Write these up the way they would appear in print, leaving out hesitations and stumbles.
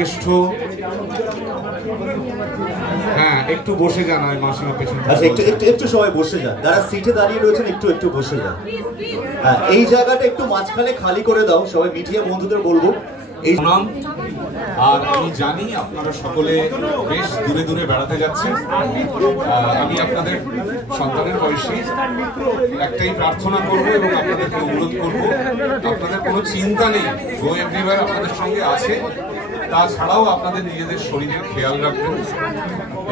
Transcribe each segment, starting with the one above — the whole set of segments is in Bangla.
জ্যেষ্ঠ হ্যাঁ একটু বসে যান, আমি মাসিমা পেছনে। আচ্ছা একটু একটু একটু সবাই বসে যান, যারা সিটে দাঁড়িয়ে রয়েছেন একটু একটু বসে যান। হ্যাঁ এই জায়গাটা একটু মাঝখানে খালি করে দাও, সবাই মিডিয়া বন্ধুদের বলবো। এই নাম আর আমি জানি আপনারা সকলে বেশ দূরে দূরে বেড়াতে যাচ্ছেন। আমি আপনাদের সন্তানের বয়সী একটাই প্রার্থনা করব এবং আপনাদেরকে অনুরোধ করব, আপনাদের কোনো চিন্তা নেই, গো এভরিওয়্যার আপনাদের সঙ্গে আছে। তাছাড়াও আপনাদের নিজেদের শরীরের খেয়াল রাখবেন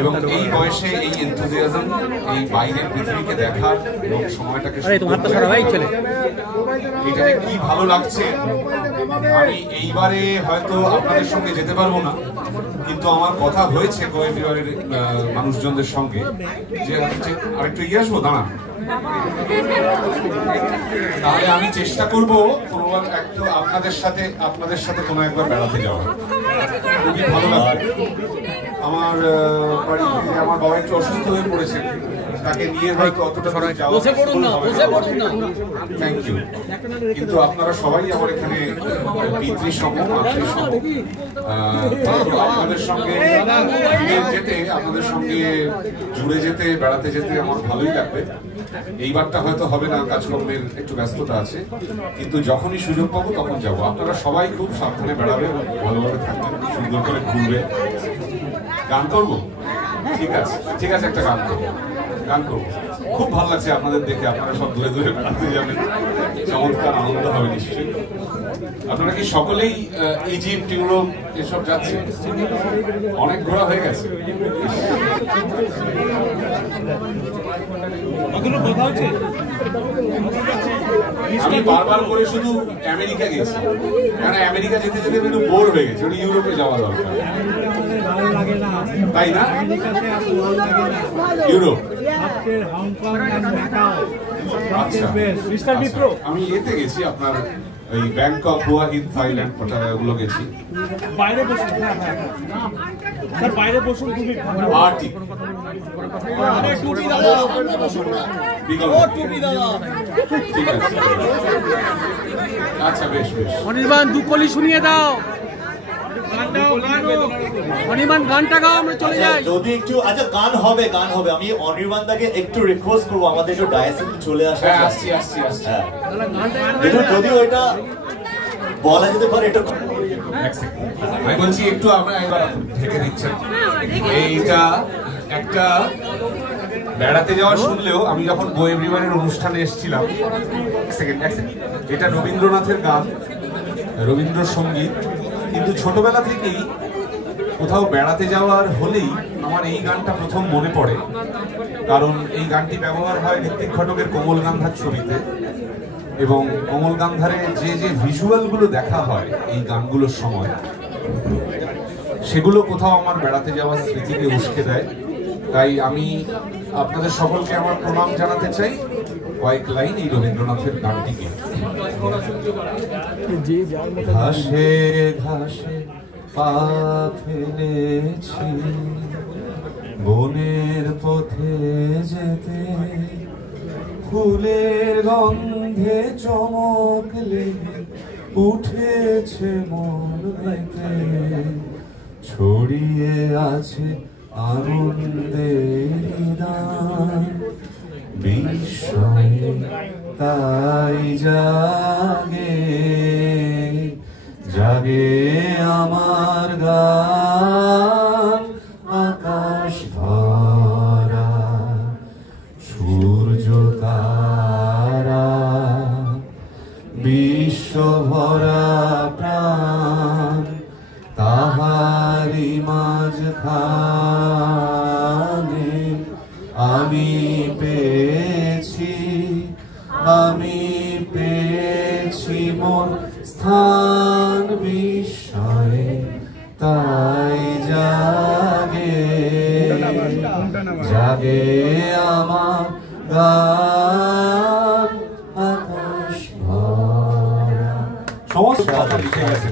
এবং এই বয়সে এই এনথুজিয়াজম, এই বাইরের পৃথিবীকে দেখার এবং সময়টাকে এটাকে কি ভালো লাগছে। আমি এইবারে হয়তো আপনাদের সঙ্গে যেতে পারবো না, কিন্তু আমার কথা হয়েছে গো এভরিওয়্যারের মানুষজনদের সঙ্গে যে আরেকটু এগিয়ে আসবো, দাঁড়ান। তাহলে আমি চেষ্টা করবো একটু আপনাদের সাথে কোনো একবার বেড়াতে যাওয়া, খুবই ভালো লাগবে। আমার বাবা একটু অসুস্থ হয়ে পড়েছে, তাকে নিয়ে হয়তো অতটা যাওয়া থ্যাংক ইউ, কিন্তু আপনারা সবাই আমার এখানে পিতৃসম মাতৃসম, আপনাদের সঙ্গে যেতে, আপনাদের সঙ্গে জুড়ে যেতে, বেড়াতে যেতে আমার ভালোই লাগবে। এইবারটা হয়তো হবে না, কাজকর্মের একটু ব্যস্ততা আছে, কিন্তু যখনই সুযোগ পাবো তখন যাবো। আপনারা সবাই খুব সাবধানে বেড়াবে, ভালোভাবে থাকবেন, সুন্দর করে ঘুরবে। গান করবো? ঠিক আছে ঠিক আছে, একটা গান করবো, গান করবো। খুব ভালো লাগছে আপনাদের দেখে, আপনারা সব দূরে দূরে বেড়াতে যাবেন, চমৎকার আনন্দ হবে নিশ্চয়ই। আপনারা কি সকলেই ইজিপ্ট, ইউরোপ এসব যাচ্ছেন? অনেক ঘোরা হয়ে গেছে। আমি বারবার করে শুধু আমেরিকা গেছি, কারণ আমেরিকা যেতে যেতে একটু বোর হয়ে গেছে, ওটা ইউরোপে যাওয়া দরকার, তাই না? ইউরোপ, আচ্ছা আমি এতে গেছি আপনার ওই ব্যাংকক, হুয়াহিন, থাইল্যান্ড, ওগুলো গেছি। বাইরে বসুন, বাইরে বসুন, তুমি ঠিক আছে, আচ্ছা বেশ বেশ। অনির্বাণ দুকলি শুনিয়ে দাও, অনির্বাণ গানটা গাও, আমরা চলে যাই। যদি একটু আচ্ছা গান হবে, গান হবে। আমি অনির্বাণ দাকে একটু রিকোয়েস্ট করবো আমাদের একটু ডায়াসে চলে আসে। আসছি আসছি আসছি। যদি ওইটা বলা যেতে পারে একটু, আমি বলছি একটু আমরা এবার ঢেকে দিচ্ছেন। এইটা একটা বেড়াতে যাওয়া শুনলেও, আমি যখন গো এভরিওয়্যারের অনুষ্ঠানে এসেছিলাম, এটা রবীন্দ্রনাথের গান, রবীন্দ্রসঙ্গীত, কিন্তু ছোটবেলা থেকেই কোথাও বেড়াতে যাওয়ার হলেই আমার এই গানটা প্রথম মনে পড়ে, কারণ এই গানটি ব্যবহার হয় ঋত্বিক ঘটকের কোমল গান্ধার ছবিতে, এবং কোমল গান্ধারে যে যে ভিজুয়ালগুলো দেখা হয় এই গানগুলোর সময়, সেগুলো কোথাও আমার বেড়াতে যাওয়ার স্মৃতিকে উস্কে দেয়। তাই আমি আপনাদের সকলকে আমার প্রণাম জানাতে চাই কয়েক লাইন এই রবীন্দ্রনাথের গানটিকে। ঘাসে ঘাসে পা ফেলেছি বনের পথে যেতে, ফুলের গন্ধে চমক লেগে উঠেছে মন মেতে, ছড়িয়ে আছে আনন্দের গান, বিস্ময়ে তাই জাগে জাগে আমার গান, আকাশ ভরা সূর্য তারা, বিশ্ব ভরা প্রাণ, তাহারি মাঝখানে আমি পেয়েছি মোর স্থান, বিস্ময়ে তাই জাগে জাগে আমার গান, আকাশ ভরা। সমস্ত কথা লিখে গেছে।